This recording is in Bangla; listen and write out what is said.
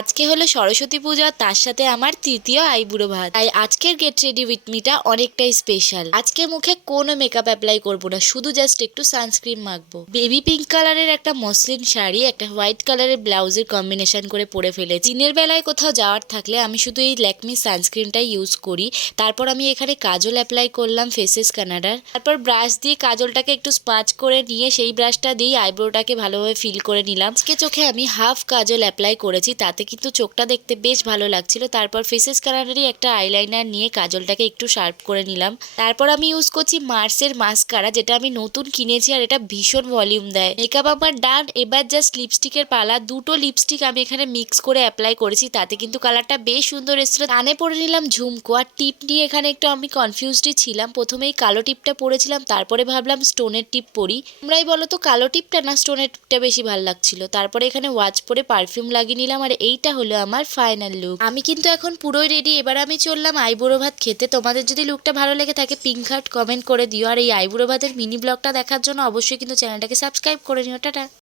আজকে হলো সরস্বতী পূজা, তার সাথে আমার তৃতীয় আইবুড়ো ভাত। তাই আজকের গেট রেডি উইথ মিটা অনেকটাই স্পেশাল। আজকে মুখে কোনো মেকআপ অ্যাপ্লাই করবো না, শুধু জাস্ট একটু সানস্ক্রিন মাখবো। বেবি পিঙ্ক কালারের একটা মসলিন শাড়ি একটা হোয়াইট কালারের ব্লাউজের কম্বিনেশন করে পরে ফেলেছি। দিনের বেলায় কোথাও যাওয়ার থাকলে আমি শুধু এই ল্যাকমি সানস্ক্রিনটাই ইউজ করি। তারপর আমি এখানে কাজল অ্যাপ্লাই করলাম ফেসেস কানাডার। তারপর ব্রাশ দিয়ে কাজলটাকে একটু স্পাচ করে নিয়ে সেই ব্রাশটা দিয়ে আইব্রোটাকে ভালোভাবে ফিল করে নিলাম। আজকে চোখে আমি হাফ কাজল অ্যাপ্লাই করেছি, তাতে কিন্তু চোখটা দেখতে বেশ ভালো লাগছিল। তারপর ফেসেস কালারেরই একটা আইলাইনার নিয়ে কাজলটাকে একটু শার্প করে নিলাম। তারপর আমি ইউজ করছি মার্সের মাস্কারা, যেটা আমি নতুন কিনেছি আর এটা ভীষণ ভলিউম দেয়। মেকআপ আমার ডান, এবার জাস্ট লিপস্টিকের পালা। দুটো লিপস্টিক আমি এখানে মিক্স করে অ্যাপ্লাই করেছি, তাতে কিন্তু কালারটা বেশ সুন্দর এসেছিল। কানে পরে নিলাম ঝুমকো, আর টিপ নিয়ে এখানে একটু আমি কনফিউজডই ছিলাম। প্রথমেই কালো টিপটা পরেছিলাম, তারপরে ভাবলাম স্টোনের টিপ পরি। তোমরাই বলো তো কালো টিপটা না স্টোনের টিপটা বেশি ভালো লাগছিল। তারপরে এখানে ওয়াচ পরে পারফিউম লাগিয়ে নিলাম, আর এইটা হলো আমার ফাইনাল লুক। আমি কিন্তু এখন পুরোই রেডি। এবার আমি চললাম আইবুড়ো ভাত খেতে। তোমাদের যদি লুকটা ভালো লেগে থাকে পিঙ্ক হার্ট কমেন্ট করে দিও, আর এই আইবুড়ো ভাতের মিনি ব্লগটা দেখার জন্য অবশ্যই কিন্তু চ্যানেলটাকে সাবস্ক্রাইব করে নিও। টাটা।